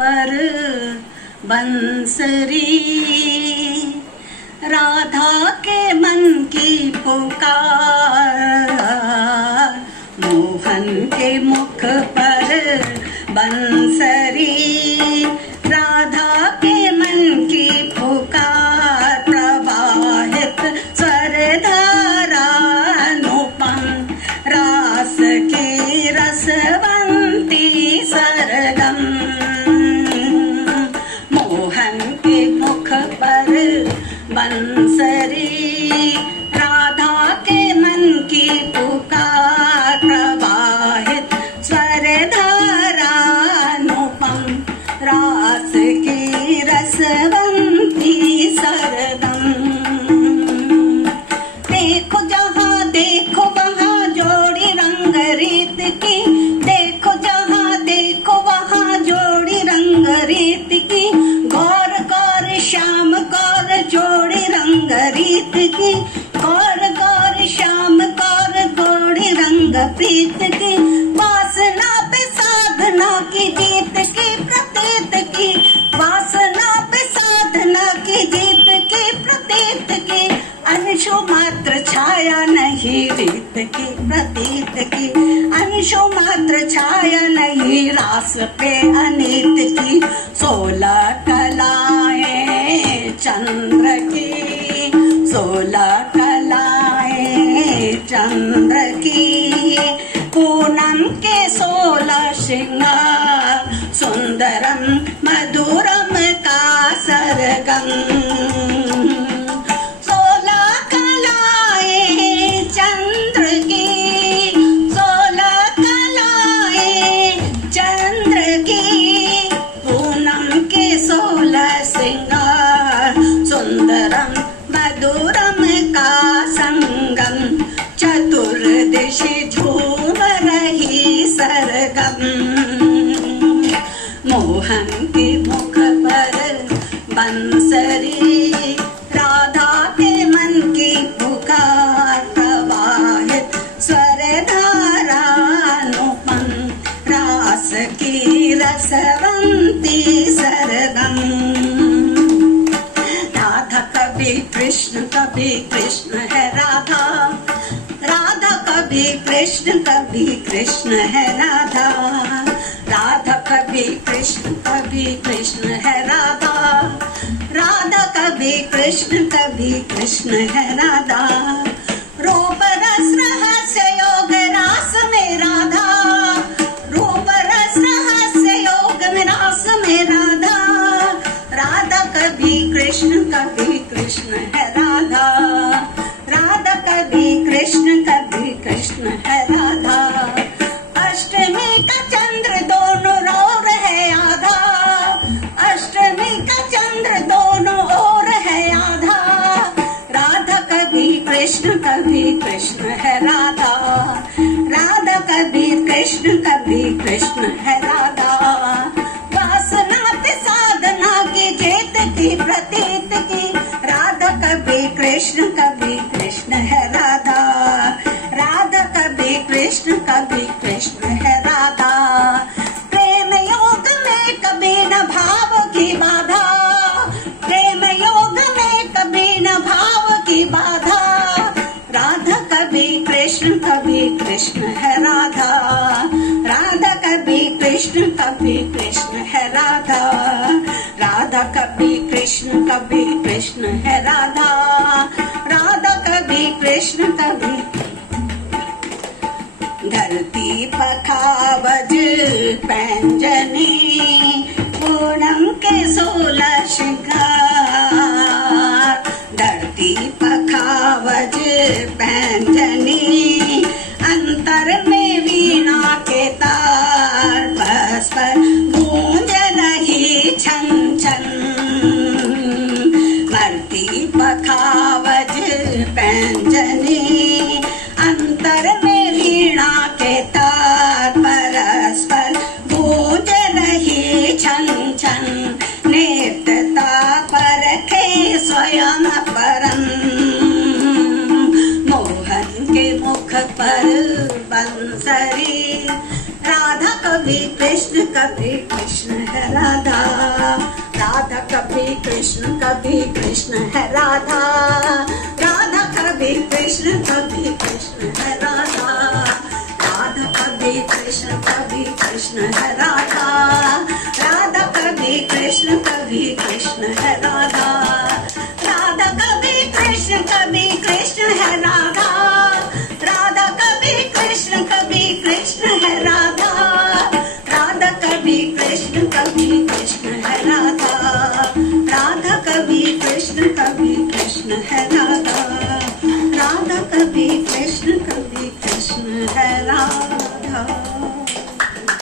पर बंसरी, राधा के मन की पुकार, मोहन के मुख पर बंसरी, राधा के मन की पुकार, प्रवाहित स्वरधारा अनुपम, रास की रसवंती सरगम, मोहन के मुख पर बंसरी, राधा के मन की पुकार, प्रवाहित स्वरधारा अनुपम, रास की रसवंती सरगम। देखो जहाँ देखो वहाँ जोड़ी रंग रीत की, देखो जहाँ देखो वहाँ जोड़ी रंग रीत की, गौर गौर श्याम गौर जोड़ी रंग रीत की, गौर गौर श्याम गौर जोड़ी रंग प्रीत की, वासना पे साधना की जीत की प्रतीत की, वासना पे साधना की जीत की प्रतीत की, अंशु मात्र छाया नहीं रीत की प्रतीत की, अंशु मात्र छाया नहीं रास पे अनीत की, 16 कलाएं चंद्र की, 16 कलाएं चंद्र की, पूनम के 16 श्रृंगार, सुंदरम मधुरम का सरगम, 16 कलाएं चंद्र की, 16 कलाएं चंद्र की, पूनम के 16 श्रृंगार, सुंदरम मधुरम का संगम, चतुर्दिशि झूम रही सरगम, मोहन के मुख पर बंसरी, राधा के मन की पुकार, प्रवाहित स्वरधारा अनुपम, रास की रसवंती सरगम, राधा कभी कृष्ण है राधा, राधा कभी कृष्ण है राधा, राधा कभी कृष्ण है राधा, राधा कभी कृष्ण है राधा, रूप रस रहस्य योग रास में राधा, रूप रस रहस्य योग में रास में राधा, राधा कभी कृष्ण है राधा, राधा कभी कृष्ण है राधा, अष्टमी का चंद्र दोनों ओर है आधा, अष्टमी का चंद्र दोनों ओर है आधा, राधा कभी कृष्ण है राधा, राधा कभी कृष्ण है राधा, वासना पे साधना की जीत की प्रतीत की, राधा कभी कृष्ण है राधा, राधा कभी कृष्ण है राधा, प्रेम योग में कभी न भाव की बाधा, प्रेम योग में कभी न भाव की बाधा, राधा कभी कृष्ण है राधा, राधा कभी कृष्ण है राधा, राधा कभी कृष्ण है राधा, राधा कभी कृष्ण धरती पखावज पैंजनी, पूनम के 16 श्रृंगार, धरती पखावज पैंजनी, अंतर में वीणा के तार, परस्पर गूंज रही छन छन, धरती पखावज पैंजनी, अंतर में वीणा के तार, परस्पर गूंज रही कभी कृष्ण है राधा। राधा कभी कृष्ण है राधा। राधा कभी कृष्ण है राधा। राधा कभी कृष्ण है राधा। राधा कभी कृष्ण है राधा। राधा कभी कृष्ण